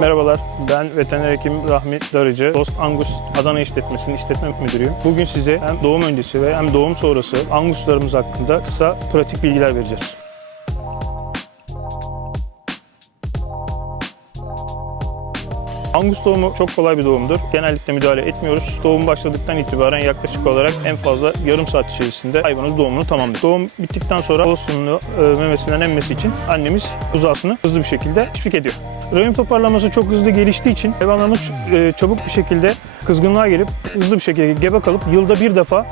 Merhabalar, ben veteriner hekim Rahmi Darıcı. Dost Angus Adana İşletmesi'nin işletme müdürüyüm. Bugün size hem doğum öncesi ve hem doğum sonrası Anguslarımız hakkında kısa pratik bilgiler vereceğiz. Angus doğumu çok kolay bir doğumdur. Genellikle müdahale etmiyoruz. Doğum başladıktan itibaren yaklaşık olarak en fazla yarım saat içerisinde hayvanın doğumunu tamamlıyor. Doğum bittikten sonra olsununu e, memesinden emmesi için annemiz buzağısını hızlı bir şekilde teşvik ediyor. Rahim toparlaması çok hızlı geliştiği için hayvanlarımız e, çabuk bir şekilde kızgınlığa gelip hızlı bir şekilde gebe kalıp yılda bir defa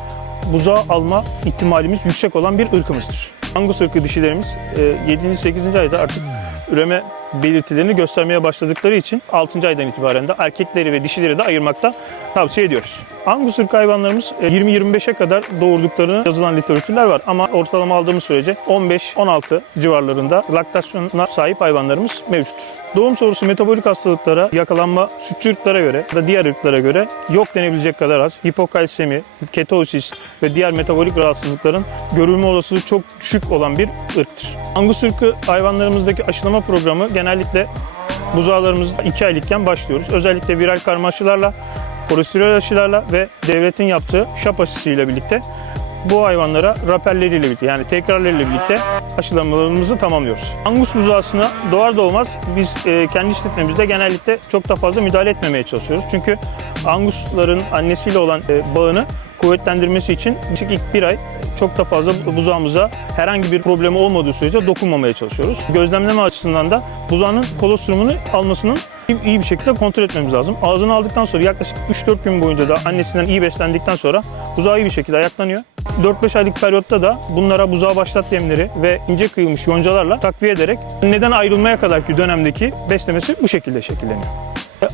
buzağı alma ihtimalimiz yüksek olan bir ırkımızdır. Angus ırkı dişilerimiz e, 7. 8. ayda artık üreme belirtilerini göstermeye başladıkları için 6. aydan itibaren de erkekleri ve dişileri de ayırmakta tavsiye ediyoruz. Angus ırkı hayvanlarımız e, 20-25'e kadar doğurduklarını yazılan literatürler var ama ortalama aldığımız sürece 15-16 civarlarında laktasyona sahip hayvanlarımız mevcuttur. Doğum sonrası metabolik hastalıklara, yakalanma sütçü ırklara göre ya da diğer ırklara göre yok denebilecek kadar az. Hipokalsemi, ketosis ve diğer metabolik rahatsızlıkların görülme olasılığı çok düşük olan bir ırktır. Angus ırkı hayvanlarımızdaki aşılama programı genellikle buzağlarımız 2 aylıkken başlıyoruz. Özellikle viral karmaşalarla, kolesterol aşılarla ve devletin yaptığı şap aşısıyla birlikte bu hayvanlara rapelleriyle birlikte yani tekrarlarıyla birlikte aşılamalarımızı tamamlıyoruz. Angus buzağısına doğar doğmaz biz e, kendi işletmemizde genellikle çok da fazla müdahale etmemeye çalışıyoruz. Çünkü Angusların annesiyle olan e, bağını kuvvetlendirmesi için ilk bir ay çok da fazla buzağımıza herhangi bir problemi olmadığı sürece dokunmamaya çalışıyoruz. Gözlemleme açısından da buzağının kolostrumunu almasının iyi- bir şekilde kontrol etmemiz lazım. Ağzını aldıktan sonra yaklaşık 3-4 gün boyunca da annesinden iyi beslendikten sonra buzağı iyi bir şekilde ayaklanıyor. 4-5 aylık periyotta da bunlara buzağı başlat yemleri ve ince kıyılmış yoncalarla takviye ederek neden ayrılmaya kadarki dönemdeki beslemesi bu şekilde şekilleniyor.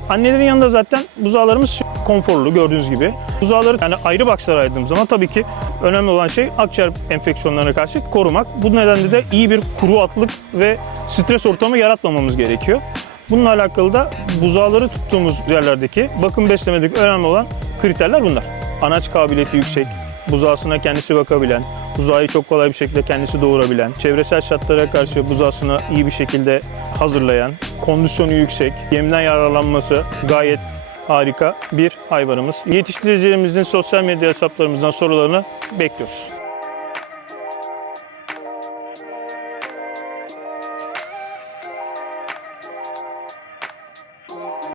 Annelerin yanında zaten buzağlarımız konforlu gördüğünüz gibi. Buzağları yani ayrı bakslara ayırdığımız zaman tabii ki önemli olan şey akciğer enfeksiyonlarına karşı korumak. Bu nedenle de iyi bir kuru atlık ve stres ortamı yaratmamamız gerekiyor. Bununla alakalı da buzağları tuttuğumuz yerlerdeki bakım beslemedeki önemli olan kriterler bunlar. Anaç kabiliyeti yüksek, buzağısına kendisi bakabilen, buzağı çok kolay bir şekilde kendisi doğurabilen, çevresel şartlara karşı buzağısını iyi bir şekilde hazırlayan, kondisyonu yüksek, yemden yararlanması gayet harika bir hayvanımız. Yetiştiricilerimizin sosyal medya hesaplarımızdan sorularını bekliyoruz.